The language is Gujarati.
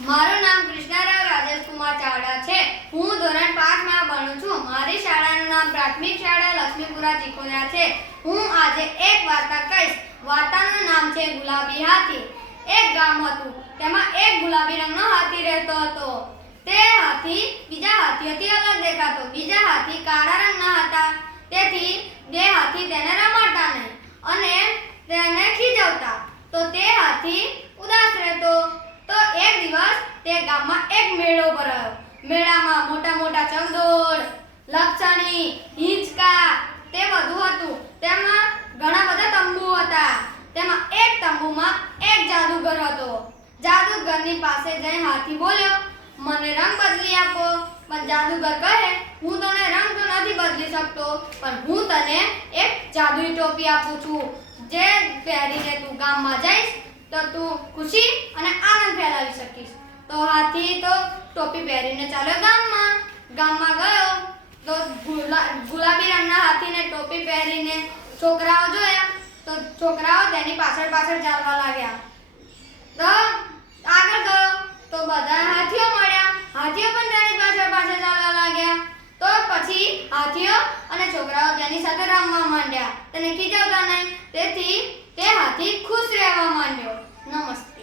મારું નામ કૃષ્ણરાવ રાજેશકુમાર ચાવડા છે। હું ધોરણ 5 માં ભણું છું। મારી શાળાનું નામ પ્રાથમિક શાળા લક્ષ્મીપુરા ચીખોલા છે। હું આજે એક વાર્તા કહીશ। વાર્તાનું નામ છે ગુલાબી હાથી। એક ગામ હતું, તેમાં એક ગુલાબી રંગનો હાથી રહેતો હતો। તે હાથી બીજા હાથીઓથી અલગ દેખાતો। બીજા હાથી કાળા રંગના હતા, તેથી બે હાથી તેને રમાડતા નહીં અને તેને ખીજવતા, તો તે હાથી ઉદાસ રહેતો। તો એક દિવસ તે ગામમાં એક મેળો ભરાયો। મેળામાં મોટા મોટા ચકડોળ, લપસણી, હિંચકા તે બધું હતું। તેમાં ઘણા બધા તંબુ હતા। તેમાં એક તંબુમાં એક જાદુગર હતો। જાદુગરની પાસે જઈ હાથી બોલ્યો, મને રંગ બદલી આપો। પણ જાદુગર કહે, હું તને રંગ તો નથી બદલી શકતો, પણ હું તને એક જાદુઈ ટોપી આપું છું, જે પહેરીને તું ગામમાં જઈશ તો તું ખુશી અને આનંદ ફેલાવી શકીશ। તો હાથી તો ટોપી પહેરીને ચાલ્યો ગામમાં ગયો તો ગુલાબી રંગના હાથીને ટોપી પહેરીને છોકરાઓ જોયા, તો છોકરાઓ તેની પાછળ પાછળ ચાલવા લાગ્યા। તો આગળ ગયો તો બધા હાથીઓ મળ્યા, હાથીઓ પણ તેની પાછળ પાછળ ચાલવા લાગ્યા। તો પછી હાથીઓ અને છોકરાઓ તેની સાથે રમવા માંડ્યા, તેને ખીજવતા નહીં, તેથી તે હાથી ખુશ રહેવા માંડ્યો। નમસ્તે।